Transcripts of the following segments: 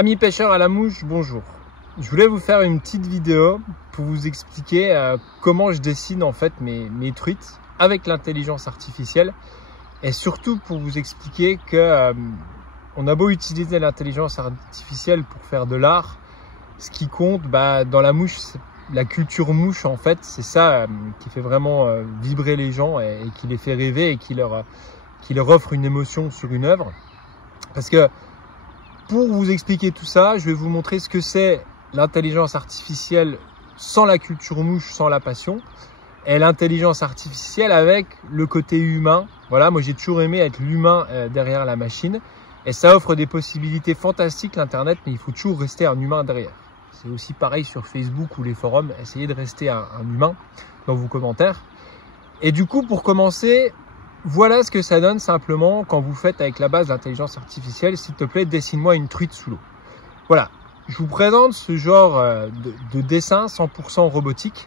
Amis pêcheurs à la mouche, bonjour. Je voulais vous faire une petite vidéo pour vous expliquer comment je dessine en fait mes truites avec l'intelligence artificielle et surtout pour vous expliquer que on a beau utiliser l'intelligence artificielle pour faire de l'art, ce qui compte dans la mouche, la culture mouche en fait, c'est ça qui fait vraiment vibrer les gens et qui les fait rêver et qui leur offre une émotion sur une œuvre. Parce que pour vous expliquer tout ça, je vais vous montrer ce que c'est l'intelligence artificielle sans la culture mouche, sans la passion, et l'intelligence artificielle avec le côté humain. Voilà, moi j'ai toujours aimé être l'humain derrière la machine, et ça offre des possibilités fantastiques l'internet, mais il faut toujours rester un humain derrière. C'est aussi pareil sur Facebook ou les forums, essayez de rester un humain dans vos commentaires. Et du coup, pour commencer, voilà ce que ça donne simplement quand vous faites avec la base d'intelligence artificielle. S'il te plaît, dessine-moi une truite sous l'eau. Voilà, je vous présente ce genre de dessin 100% robotique.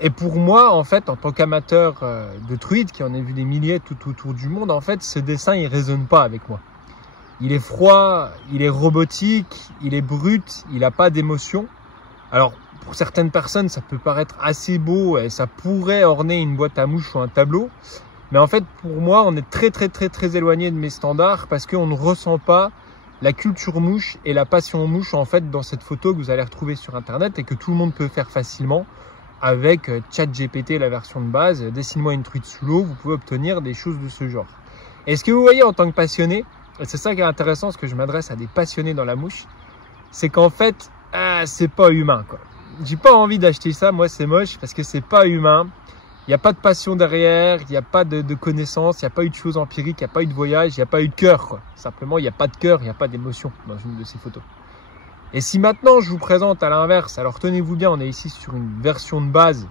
Et pour moi, en fait, en tant qu'amateur de truites, qui en a vu des milliers tout autour du monde, en fait, ce dessin, il résonne pas avec moi. Il est froid, il est robotique, il est brut, il n'a pas d'émotion. Alors, pour certaines personnes, ça peut paraître assez beau et ça pourrait orner une boîte à mouches ou un tableau. Mais en fait, pour moi, on est très éloigné de mes standards parce qu'on ne ressent pas la culture mouche et la passion mouche en fait dans cette photo que vous allez retrouver sur Internet et que tout le monde peut faire facilement avec ChatGPT, la version de base. Dessine-moi une truite sous l'eau, vous pouvez obtenir des choses de ce genre. Et ce que vous voyez en tant que passionné, et c'est ça qui est intéressant, ce que je m'adresse à des passionnés dans la mouche, c'est qu'en fait, c'est pas humain, quoi. J'ai pas envie d'acheter ça, moi c'est moche parce que c'est pas humain. Il n'y a pas de passion derrière, il n'y a pas de connaissances, il n'y a pas eu de choses empiriques, il n'y a pas eu de voyage, il n'y a pas eu de cœur, quoi. Simplement, il n'y a pas de cœur, il n'y a pas d'émotion dans une de ces photos. Et si maintenant je vous présente à l'inverse, alors tenez-vous bien, on est ici sur une version de base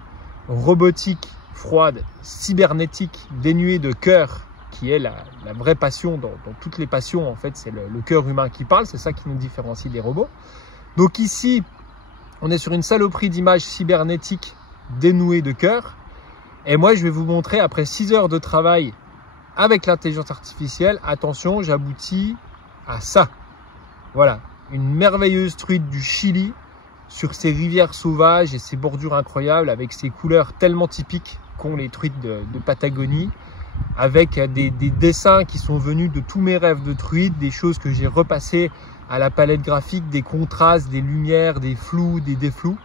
robotique, froide, cybernétique, dénuée de cœur, qui est la vraie passion dans toutes les passions, en fait, c'est le cœur humain qui parle, c'est ça qui nous différencie des robots. Donc ici, on est sur une saloperie d'image cybernétique dénouée de cœur. Et moi, je vais vous montrer, après 6 heures de travail avec l'intelligence artificielle, attention, j'aboutis à ça. Voilà, une merveilleuse truite du Chili sur ses rivières sauvages et ses bordures incroyables avec ses couleurs tellement typiques qu'ont les truites de Patagonie, avec des dessins qui sont venus de tous mes rêves de truite, des choses que j'ai repassées à la palette graphique, des contrastes, des lumières, des flous, des déflous.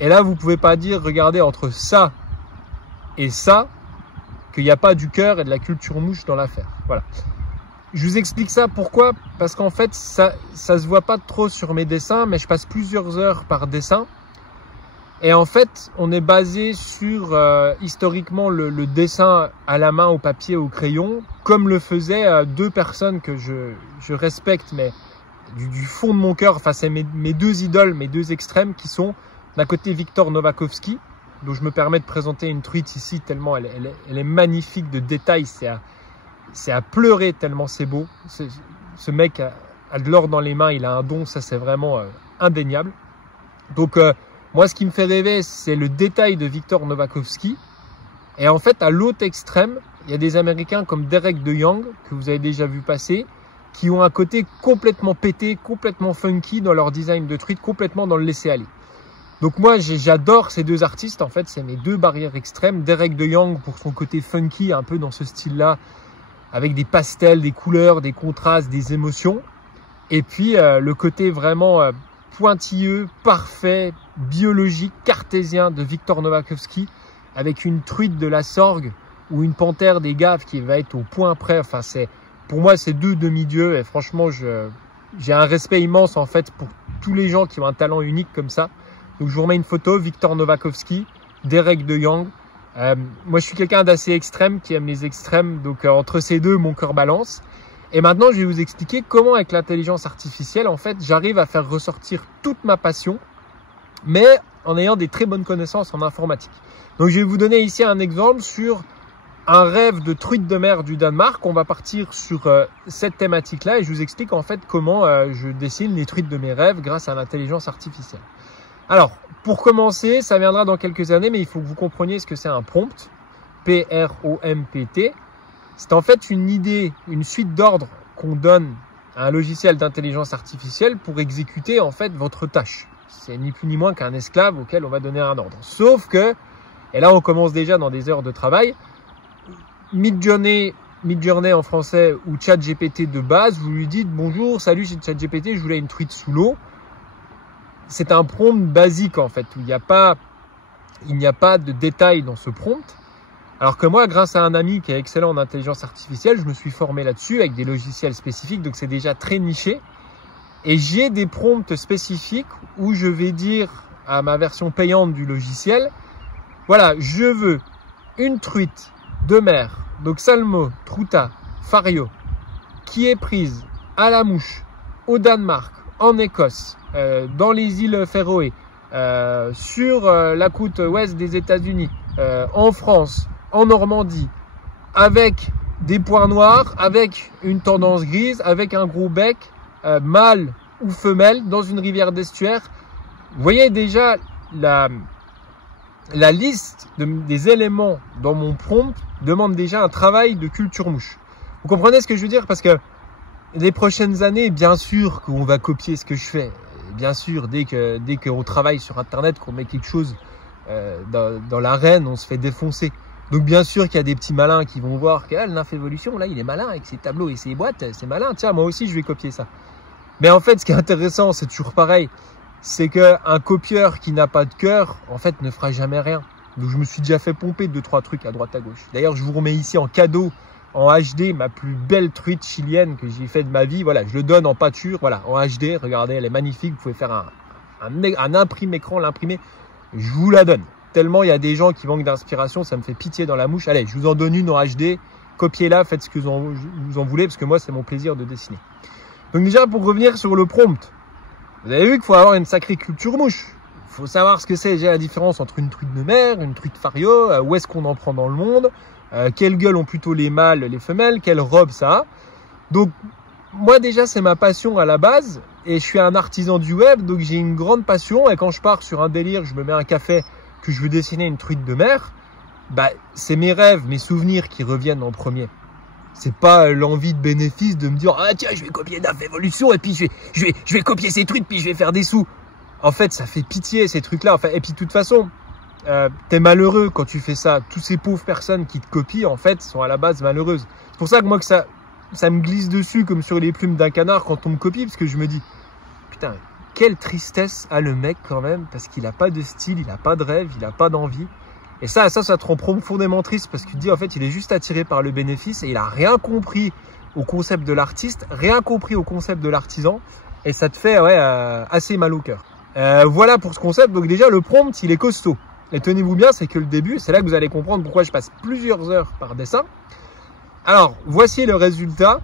Et là, vous pouvez pas dire, regardez, entre ça et ça, qu'il n'y a pas du cœur et de la culture mouche dans l'affaire. Voilà. Je vous explique ça pourquoi? Parce qu'en fait, ça se voit pas trop sur mes dessins, mais je passe plusieurs heures par dessin. Et en fait, on est basé sur historiquement le dessin à la main, au papier, au crayon, comme le faisaient deux personnes que je respecte, mais du fond de mon cœur. Enfin, c'est mes deux idoles, mes deux extrêmes, qui sont d'un côté Victor Novakovski, dont je me permets de présenter une truite ici, tellement elle est magnifique de détails, c'est à pleurer tellement c'est beau. Ce mec a de l'or dans les mains, il a un don, ça c'est vraiment indéniable. Donc moi ce qui me fait rêver, c'est le détail de Victor Novakovski. Et en fait, à l'autre extrême, il y a des Américains comme Derek DeYoung, que vous avez déjà vu passer, qui ont un côté complètement pété, complètement funky dans leur design de truite, complètement dans le laisser-aller. Donc moi, j'adore ces deux artistes, en fait, c'est mes deux barrières extrêmes. Derek DeYoung pour son côté funky, un peu dans ce style-là, avec des pastels, des couleurs, des contrastes, des émotions. Et puis le côté vraiment pointilleux, parfait, biologique, cartésien de Victor Novakovski, avec une truite de la Sorgue ou une panthère des Gaves qui va être au point près. Enfin, pour moi, c'est deux demi-dieux et franchement, j'ai un respect immense, en fait, pour tous les gens qui ont un talent unique comme ça. Donc je vous remets une photo, Victor Novakovski, Derek DeYoung. Moi je suis quelqu'un d'assez extrême, qui aime les extrêmes, donc entre ces deux, mon cœur balance. Et maintenant je vais vous expliquer comment avec l'intelligence artificielle, en fait, j'arrive à faire ressortir toute ma passion, mais en ayant des très bonnes connaissances en informatique. Donc je vais vous donner ici un exemple sur un rêve de truite de mer du Danemark. On va partir sur cette thématique-là et je vous explique en fait comment je dessine les truites de mes rêves grâce à l'intelligence artificielle. Alors, pour commencer, ça viendra dans quelques années, mais il faut que vous compreniez ce que c'est un prompt, P-R-O-M-P-T. C'est en fait une idée, une suite d'ordres qu'on donne à un logiciel d'intelligence artificielle pour exécuter en fait votre tâche. C'est ni plus ni moins qu'un esclave auquel on va donner un ordre. Sauf que, et là on commence déjà dans des heures de travail, Midjourney en français ou ChatGPT de base, vous lui dites bonjour, salut, c'est ChatGPT, je voulais une truite sous l'eau. C'est un prompt basique en fait, où il n'y a pas de détails dans ce prompt. Alors que moi, grâce à un ami qui est excellent en intelligence artificielle, je me suis formé là-dessus avec des logiciels spécifiques, donc c'est déjà très niché. Et j'ai des prompts spécifiques où je vais dire à ma version payante du logiciel, voilà, je veux une truite de mer, donc salmo, truta, fario, qui est prise à la mouche au Danemark, en Écosse, dans les îles Féroé, sur la côte ouest des États-Unis, en France, en Normandie, avec des points noirs, avec une tendance grise, avec un gros bec, mâle ou femelle, dans une rivière d'estuaire. Vous voyez déjà la liste des éléments dans mon prompt demande déjà un travail de culture mouche. Vous comprenez ce que je veux dire? Parce que les prochaines années, bien sûr qu'on va copier ce que je fais. Bien sûr, dès qu'on travaille sur Internet, qu'on met quelque chose dans l'arène, on se fait défoncer. Donc bien sûr qu'il y a des petits malins qui vont voir que le Nymph Evolution, là, il est malin avec ses tableaux et ses boîtes, c'est malin. Tiens, moi aussi, je vais copier ça. Mais en fait, ce qui est intéressant, c'est toujours pareil. C'est qu'un copieur qui n'a pas de cœur, en fait, ne fera jamais rien. Donc je me suis déjà fait pomper 2-3 trucs à droite à gauche. D'ailleurs, je vous remets ici en cadeau, en HD, ma plus belle truite chilienne que j'ai fait de ma vie. Voilà, je le donne en pâture, voilà, en HD. Regardez, elle est magnifique. Vous pouvez faire un imprim écran, l'imprimer. Je vous la donne. Tellement il y a des gens qui manquent d'inspiration, ça me fait pitié dans la mouche. Allez, je vous en donne une en HD. Copiez-la, faites ce que vous en voulez, parce que moi, c'est mon plaisir de dessiner. Donc déjà, pour revenir sur le prompt, vous avez vu qu'il faut avoir une sacrée culture mouche. Il faut savoir ce que c'est déjà la différence entre une truite de mer, une truite fario, où est-ce qu'on en prend dans le monde, quelle gueule ont plutôt les mâles, les femelles, quelle robe ça a. Donc moi déjà c'est ma passion à la base et je suis un artisan du web, donc j'ai une grande passion et quand je pars sur un délire, je me mets un café que je veux dessiner une truite de mer, bah c'est mes rêves, mes souvenirs qui reviennent en premier. C'est pas l'envie de bénéfice de me dire ah tiens je vais copier Nymph Evolution et puis je vais copier ces trucs puis je vais faire des sous. En fait ça fait pitié ces trucs là. Enfin, et puis de toute façon t'es malheureux quand tu fais ça. Toutes ces pauvres personnes qui te copient en fait sont à la base malheureuses. C'est pour ça que moi que ça me glisse dessus comme sur les plumes d'un canard quand on me copie parce que je me dis putain quelle tristesse a le mec quand même parce qu'il a pas de style, il a pas de rêve, il a pas d'envie. Et ça te rend profondément triste parce que tu te dis en fait il est juste attiré par le bénéfice et il a rien compris au concept de l'artiste, rien compris au concept de l'artisan et ça te fait assez mal au cœur. Voilà pour ce concept. Donc déjà le prompt il est costaud. Et tenez-vous bien, c'est que le début, c'est là que vous allez comprendre pourquoi je passe plusieurs heures par dessin. Alors voici le résultat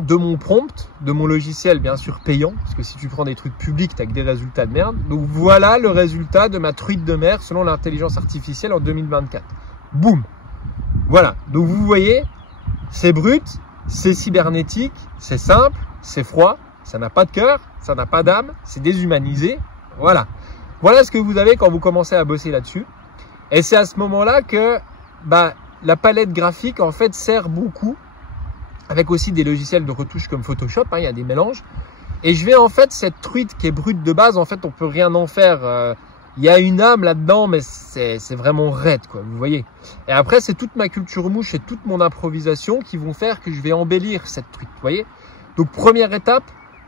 de mon prompt, de mon logiciel bien sûr payant, parce que si tu prends des trucs publics, tu as que des résultats de merde. Donc voilà le résultat de ma truite de mer selon l'intelligence artificielle en 2024. Boum. Voilà, donc vous voyez, c'est brut, c'est cybernétique, c'est simple, c'est froid, ça n'a pas de cœur, ça n'a pas d'âme, c'est déshumanisé. Voilà. Voilà ce que vous avez quand vous commencez à bosser là-dessus. Et c'est à ce moment-là que la palette graphique en fait sert beaucoup, avec aussi des logiciels de retouche comme Photoshop, il y a des mélanges. Et je vais en fait, cette truite qui est brute de base, en fait on peut rien en faire. Il y a une âme là-dedans, mais c'est vraiment raide, quoi, vous voyez. Et après, c'est toute ma culture mouche et toute mon improvisation qui vont faire que je vais embellir cette truite, vous voyez. Donc première étape,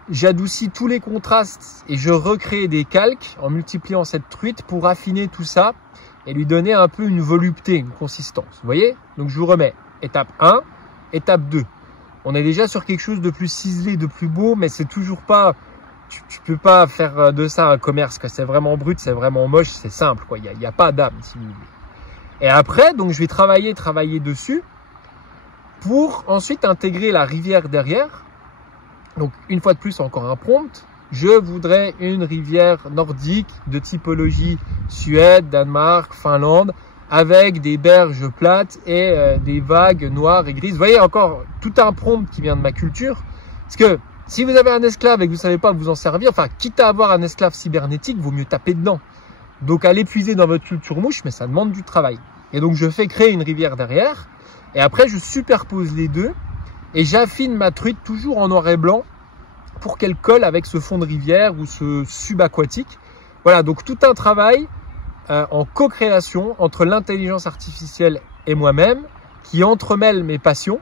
j'adoucis tous les contrastes et je recrée des calques en multipliant cette truite pour affiner tout ça et lui donner un peu une volupté, une consistance, vous voyez. Donc je vous remets étape 1, étape 2. On est déjà sur quelque chose de plus ciselé, de plus beau, mais c'est toujours pas... Tu peux pas faire de ça un commerce, quoi. C'est vraiment brut, c'est vraiment moche, c'est simple, quoi. Il y a pas d'âme, si vous voulez. Et après, donc, je vais travailler dessus pour ensuite intégrer la rivière derrière. Donc, une fois de plus, encore un prompt. Je voudrais une rivière nordique de typologie Suède, Danemark, Finlande, avec des berges plates et des vagues noires et grises. Vous voyez encore tout un prompt qui vient de ma culture. Parce que si vous avez un esclave et que vous ne savez pas vous en servir, enfin, quitte à avoir un esclave cybernétique, vaut mieux taper dedans. Donc, allez puiser dans votre culture mouche, mais ça demande du travail. Et donc, je fais créer une rivière derrière. Et après, je superpose les deux. et j'affine ma truite toujours en noir et blanc pour qu'elle colle avec ce fond de rivière ou ce subaquatique. Voilà, donc tout un travail en co-création entre l'intelligence artificielle et moi-même qui entremêle mes passions.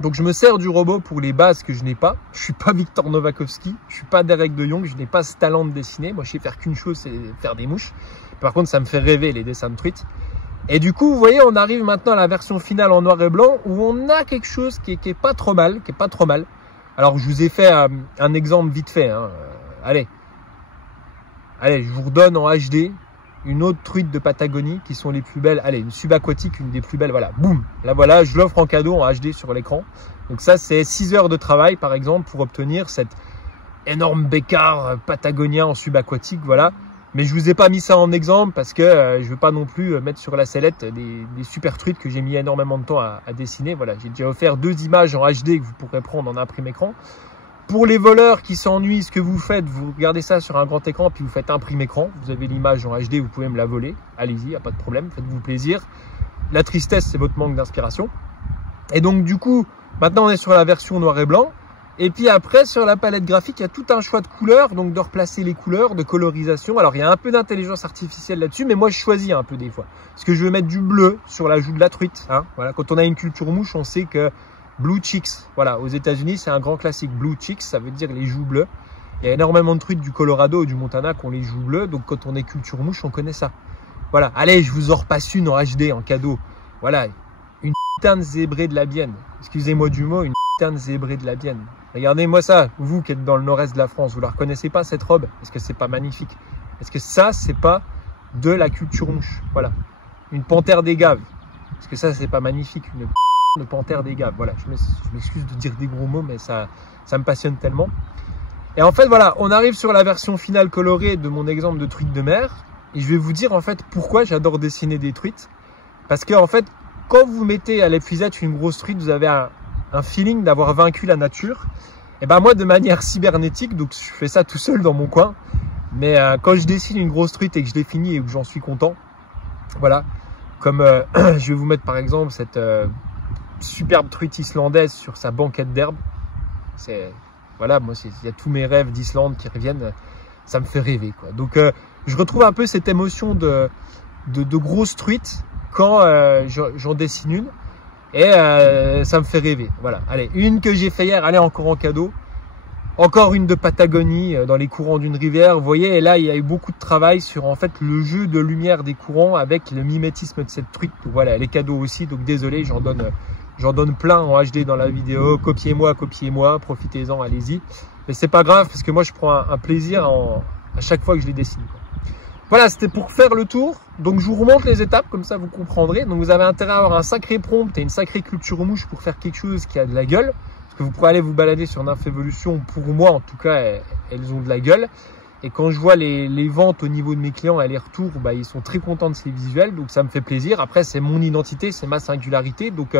Donc je me sers du robot pour les bases que je n'ai pas. Je suis pas Victor Novakovski, je suis pas Derek de Jong, je n'ai pas ce talent de dessiner. Moi je sais faire qu'une chose, c'est faire des mouches. Par contre ça me fait rêver les dessins de truites. Et du coup vous voyez, on arrive maintenant à la version finale en noir et blanc où on a quelque chose qui est pas trop mal, Alors je vous ai fait un exemple vite fait. Hein. Allez, je vous redonne en HD une autre truite de Patagonie qui sont les plus belles. Allez, une subaquatique, une des plus belles. Voilà, boum. Là, voilà, je l'offre en cadeau en HD sur l'écran. Donc ça, c'est 6 heures de travail, par exemple, pour obtenir cette énorme bécard patagonien en subaquatique. Voilà. Mais je vous ai pas mis ça en exemple parce que je veux pas non plus mettre sur la sellette des super truites que j'ai mis énormément de temps à dessiner. Voilà, j'ai déjà offert 2 images en HD que vous pourrez prendre en imprime écran. Pour les voleurs qui s'ennuient, ce que vous faites, vous regardez ça sur un grand écran, puis vous faites imprime écran. Vous avez l'image en HD, vous pouvez me la voler. Allez-y, il n'y a pas de problème, faites-vous plaisir. La tristesse, c'est votre manque d'inspiration. Et donc, du coup, maintenant, on est sur la version noir et blanc. Et puis après, sur la palette graphique, il y a tout un choix de couleurs, donc de replacer les couleurs, de colorisation. Alors, il y a un peu d'intelligence artificielle là-dessus, mais moi, je choisis un peu des fois. Parce que je veux mettre du bleu sur la joue de la truite. Hein. Voilà, quand on a une culture mouche, on sait que Blue Chicks, voilà, aux États-Unis, c'est un grand classique. Blue Chicks, ça veut dire les joues bleues. Il y a énormément de truites du Colorado ou du Montana qui ont les joues bleues, donc quand on est culture mouche, on connaît ça. Voilà, allez, je vous en repasse une en HD, en cadeau. Voilà, une putain de zébrée de la Bienne. Excusez-moi du mot, une putain de zébrée de la Bienne. Regardez-moi ça, vous qui êtes dans le nord-est de la France, vous la reconnaissez pas cette robe? Est-ce que c'est pas magnifique? Est-ce que ça, c'est pas de la culture mouche? Voilà, une panthère des gaves. Est-ce que ça, c'est pas magnifique? Une de panthère des gaves. Voilà, je m'excuse de dire des gros mots, mais ça me passionne tellement. Et en fait, voilà, on arrive sur la version finale colorée de mon exemple de truite de mer. Et je vais vous dire en fait pourquoi j'adore dessiner des truites. Parce que en fait, quand vous mettez à l'épuisette une grosse truite, vous avez un feeling d'avoir vaincu la nature. Et ben moi, de manière cybernétique, donc je fais ça tout seul dans mon coin. Mais quand je dessine une grosse truite et que je l'ai finie et que j'en suis content, voilà. Comme je vais vous mettre par exemple cette superbe truite islandaise sur sa banquette d'herbe. C'est voilà, moi il y a tous mes rêves d'Islande qui reviennent, ça me fait rêver quoi. Donc je retrouve un peu cette émotion de grosse truite quand j'en dessine une et ça me fait rêver. Voilà, allez, une que j'ai fait hier, allez, encore en cadeau. Encore une de Patagonie dans les courants d'une rivière. Vous voyez, et là, il y a eu beaucoup de travail sur en fait le jeu de lumière des courants avec le mimétisme de cette truite. Donc, voilà, les cadeaux aussi. Donc désolé, j'en donne plein en HD dans la vidéo. Copiez-moi, profitez-en, allez-y. Mais c'est pas grave parce que moi, je prends un plaisir à chaque fois que je les dessine. Voilà, c'était pour faire le tour. Donc je vous remonte les étapes, comme ça vous comprendrez. Donc vous avez intérêt à avoir un sacré prompt et une sacrée culture mouche pour faire quelque chose qui a de la gueule. Vous pourrez aller vous balader sur Nymphévolution. Pour moi, en tout cas, elles ont de la gueule. Et quand je vois les ventes au niveau de mes clients et les retours, bah, ils sont très contents de ces visuels. Donc, ça me fait plaisir. Après, c'est mon identité, c'est ma singularité. Donc,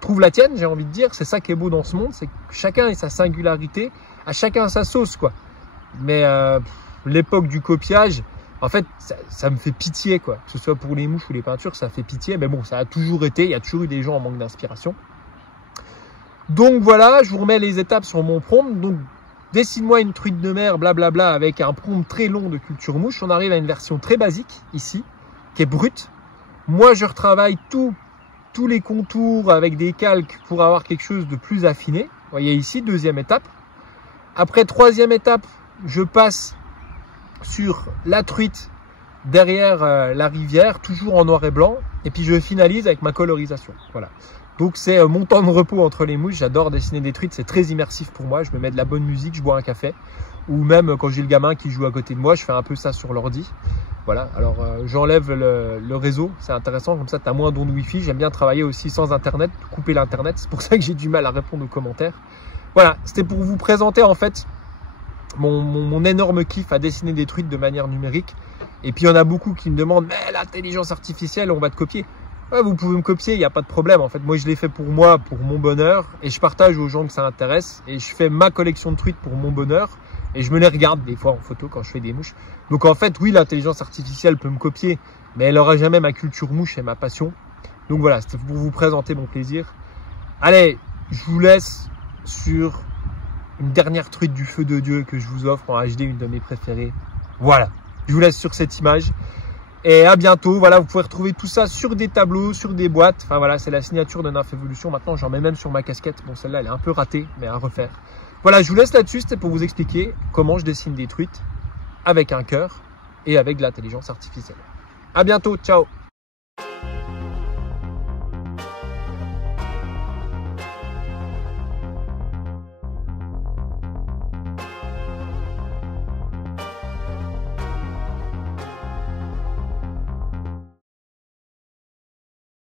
trouve la tienne, j'ai envie de dire. C'est ça qui est beau dans ce monde. C'est que chacun ait sa singularité. À chacun sa sauce, quoi. Mais l'époque du copiage, en fait, ça me fait pitié, quoi. Que ce soit pour les mouches ou les peintures, ça fait pitié. Mais bon, ça a toujours été. Il y a toujours eu des gens en manque d'inspiration. Donc voilà, je vous remets les étapes sur mon prompt. Donc dessine-moi une truite de mer, blablabla, avec un prompt très long de culture mouche. On arrive à une version très basique ici, qui est brute. Moi, je retravaille tous les contours avec des calques pour avoir quelque chose de plus affiné. Vous voyez ici, deuxième étape. Après, troisième étape, je passe sur la truite derrière la rivière, toujours en noir et blanc. Et puis, je finalise avec ma colorisation. Voilà. Donc c'est mon temps de repos entre les mouches. J'adore dessiner des truites, c'est très immersif pour moi. Je me mets de la bonne musique, je bois un café. Ou même quand j'ai le gamin qui joue à côté de moi, je fais un peu ça sur l'ordi. Voilà, alors j'enlève le réseau, c'est intéressant, comme ça tu as moins d'ondes Wi-Fi. J'aime bien travailler aussi sans internet, couper l'internet, c'est pour ça que j'ai du mal à répondre aux commentaires. Voilà, c'était pour vous présenter en fait mon énorme kiff à dessiner des truites de manière numérique. Et puis il y en a beaucoup qui me demandent, mais l'intelligence artificielle, on va te copier. Ouais, vous pouvez me copier, il n'y a pas de problème. En fait, moi, je l'ai fait pour moi, pour mon bonheur. Et je partage aux gens que ça intéresse. Et je fais ma collection de truites pour mon bonheur. Et je me les regarde des fois en photo quand je fais des mouches. Donc, en fait, oui, l'intelligence artificielle peut me copier. Mais elle n'aura jamais ma culture mouche et ma passion. Donc, voilà, c'était pour vous présenter mon plaisir. Allez, je vous laisse sur une dernière truite du feu de Dieu que je vous offre en HD, une de mes préférées. Voilà, je vous laisse sur cette image. Et à bientôt. Voilà, vous pouvez retrouver tout ça sur des tableaux, sur des boîtes. Enfin voilà, c'est la signature de Nerf Evolution. Maintenant, j'en mets même sur ma casquette. Bon, celle-là, elle est un peu ratée, mais à refaire. Voilà, je vous laisse là-dessus. C'était pour vous expliquer comment je dessine des truites avec un cœur et avec de l'intelligence artificielle. À bientôt. Ciao.